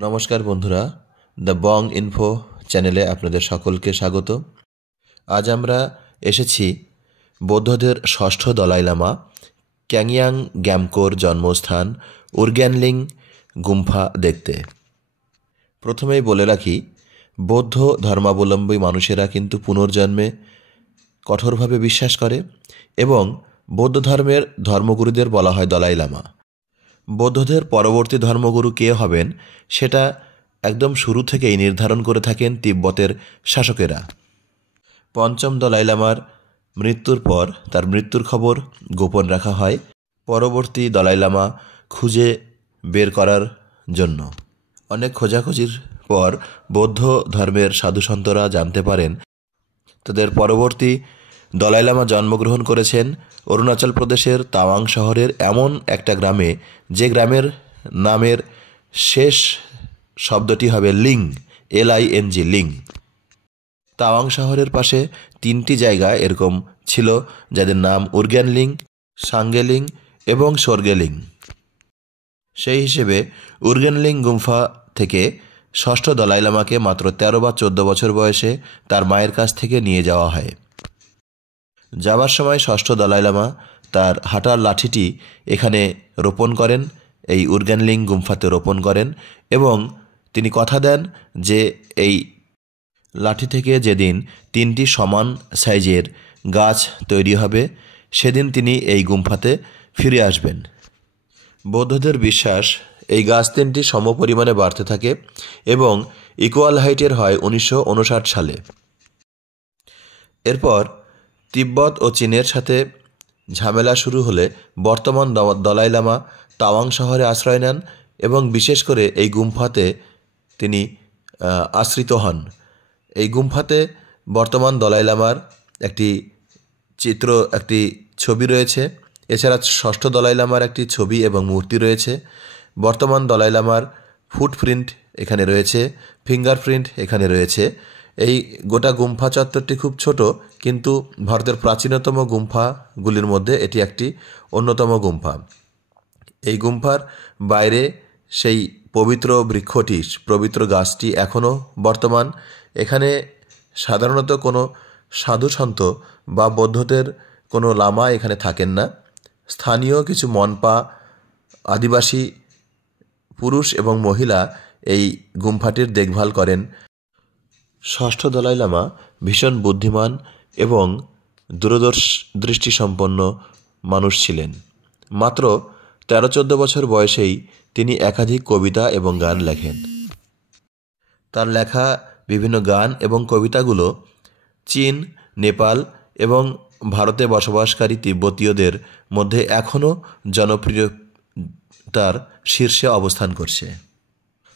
নমস্কার বন্ধুরা, the Bong info চ্যানেলে আপনাদের সকলকে স্বাগত। আজ আমরা এসেছি বৌদ্ধদের ষষ্ঠ দলাই লামা ক্যাংয়াং গ্যামকোর জন্মস্থান উর্গ্যানলিং গুম্ফা দেখতে। প্রথমেই বলে রাখি, বৌদ্ধ ধর্মাবলম্বী মানুষেরা কিন্তু পুনর্জন্মে কঠোরভাবে বিশ্বাস করে এবং বৌদ্ধ ধর্মের ধর্মগুরুদের বলা হয় দলাই লামা। বৌদ্ধদের পরবর্তী ধর্মগুরু কে হবেন সেটা একদম শুরু থেকেই নির্ধারণ করে থাকেন তিব্বতের শাসকেরা। পঞ্চম দলাই লামার মৃত্যুর পর তার মৃত্যুর খবর গোপন রাখা হয় পরবর্তী দলাই লামা খুঁজে বের করার জন্য। অনেক খোঁজাখুঁজির পর বৌদ্ধ ধর্মের সাধুসন্তরা জানতে পারেন তাদের পরবর্তী দলাই লামা জন্মগ্রহণ করেছেন অরুণাচল প্রদেশের তাওয়াং শহরের এমন একটা গ্রামে, যে গ্রামের নামের শেষ শব্দটি হবে লিং, LING, লিং। তাওয়াং শহরের পাশে 3টি জায়গা এরকম ছিল যাদের নাম উর্গ্যানলিং, সাঙ্গেলিং এবং সোর্গেলিং। সেই হিসেবে উর্গ্যানলিং গুম্ফা থেকে ষষ্ঠ দলাই লামাকে মাত্র 13 বা 14 বছর বয়সে তার মায়ের কাছ থেকে নিয়ে যাওয়া হয়। যাওয়ার সময় ষষ্ঠ দলাই লামা তার হাঁটার লাঠিটি এখানে রোপণ করেন, এই উর্গ্যানলিং গুম্ফাতে রোপণ করেন এবং তিনি কথা দেন যে এই লাঠি থেকে যেদিন 3টি সমান সাইজের গাছ তৈরি হবে সেদিন তিনি এই গুম্ফাতে ফিরে আসবেন। বৌদ্ধদের বিশ্বাস এই গাছ 3টি সমপরিমাণে বাড়তে থাকে এবং ইকুয়াল হাইটের হয় 1959 সালে। এরপর তিব্বত ও চীনের সাথে ঝামেলা শুরু হলে বর্তমান দলাই লামা তাওয়াং শহরে আশ্রয় নেন এবং বিশেষ করে এই গুম্ফাতে তিনি আশ্রিত হন। এই গুম্ফাতে বর্তমান দলাই লামার একটি ছবি রয়েছে। এছাড়া ষষ্ঠ দলাই লামার একটি ছবি এবং মূর্তি রয়েছে। বর্তমান দলাই লামার ফুটপ্রিন্ট এখানে রয়েছে, ফিঙ্গারপ্রিন্ট এখানে রয়েছে। এই গোটা গুম্ফা চত্বরটি খুব ছোট, কিন্তু ভারতের প্রাচীনতম গুম্ফাগুলির মধ্যে এটি একটি অন্যতম গুম্ফা। এই গুম্ফার বাইরে সেই পবিত্র গাছটি এখনও বর্তমান। এখানে সাধারণত কোনো সাধুসন্ত বা বৌদ্ধদের কোনো লামা এখানে থাকেন না। স্থানীয় কিছু মনপা আদিবাসী পুরুষ এবং মহিলা এই গুম্ফাটির দেখভাল করেন। ষষ্ঠ দলাই লামা ভীষণ বুদ্ধিমান এবং দূরদৃষ্টিসম্পন্ন মানুষ ছিলেন। মাত্র 13-14 বছর বয়সেই তিনি একাধিক কবিতা এবং গান লেখেন। তার লেখা বিভিন্ন গান এবং কবিতাগুলো চীন, নেপাল এবং ভারতে বসবাসকারী তিব্বতীয়দের মধ্যে এখনও জনপ্রিয়তার শীর্ষে অবস্থান করছে।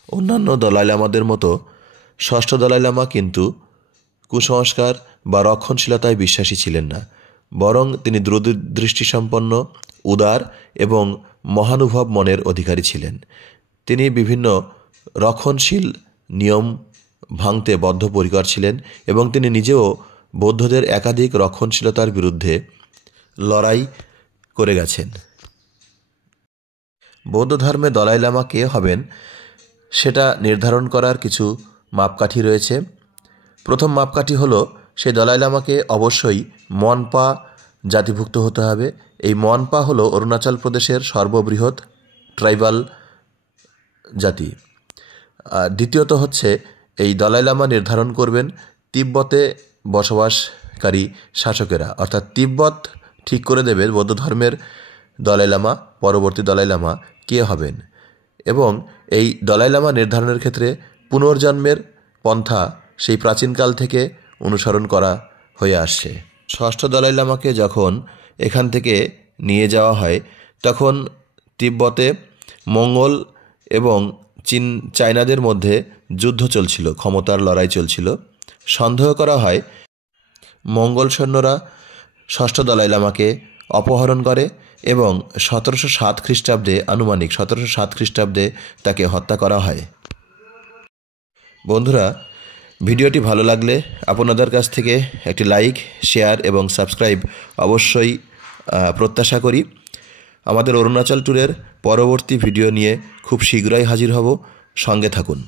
অন্যান্য দলাই লামাদের মতো ষষ্ঠ দলাই লামা কিন্তু কুসংস্কার বা রক্ষণশীলতায় বিশ্বাসী ছিলেন না, বরং তিনি দূরদৃষ্টিসম্পন্ন, উদার এবং মহানুভব মনের অধিকারী ছিলেন। তিনি বিভিন্ন রক্ষণশীল নিয়ম ভাঙতে বদ্ধপরিকর ছিলেন এবং তিনি নিজেও বৌদ্ধদের একাধিক রক্ষণশীলতার বিরুদ্ধে লড়াই করে গেছেন। বৌদ্ধ ধর্মে দলাই লামা কে হবেন সেটা নির্ধারণ করার কিছু মাপকাঠি রয়েছে। প্রথম মাপকাঠি হলো সেই দলাই লামাকে অবশ্যই মনপা জাতিভুক্ত হতে হবে। এই মনপা হলো অরুণাচল প্রদেশের সর্ববৃহৎ ট্রাইবাল জাতি। দ্বিতীয়ত হচ্ছে এই দলাই লামা নির্ধারণ করবেন তিব্বতে বসবাসকারী শাসকেরা, অর্থাৎ তিব্বত ঠিক করে দেবে বৌদ্ধ ধর্মের দলাই লামা, পরবর্তী দলাই লামা কে হবেন। এবং এই দলাই লামা নির্ধারণের ক্ষেত্রে পুনর্জন্মের পন্থা সেই প্রাচীনকাল থেকে অনুসরণ করা হয়ে আসছে। ষষ্ঠ দলাই লামাকে যখন এখান থেকে নিয়ে যাওয়া হয় তখন তিব্বতে মঙ্গল এবং চায়নাদের মধ্যে যুদ্ধ চলছিল, ক্ষমতার লড়াই চলছিল। সন্দেহ করা হয় মঙ্গল সৈন্যরা ষষ্ঠ দলাই লামাকে অপহরণ করে এবং 1707 খ্রিস্টাব্দে, আনুমানিক 1707 খ্রিস্টাব্দে তাকে হত্যা করা হয়। বন্ধুরা, ভিডিওটি ভালো লাগলে আপনাদের কাছ থেকে একটি লাইক, শেয়ার এবং সাবস্ক্রাইব অবশ্যই প্রত্যাশা করি। আমাদের অরুণাচল ট্যুরের পরবর্তী ভিডিও নিয়ে খুব শীঘ্রই হাজির হব। সঙ্গে থাকুন।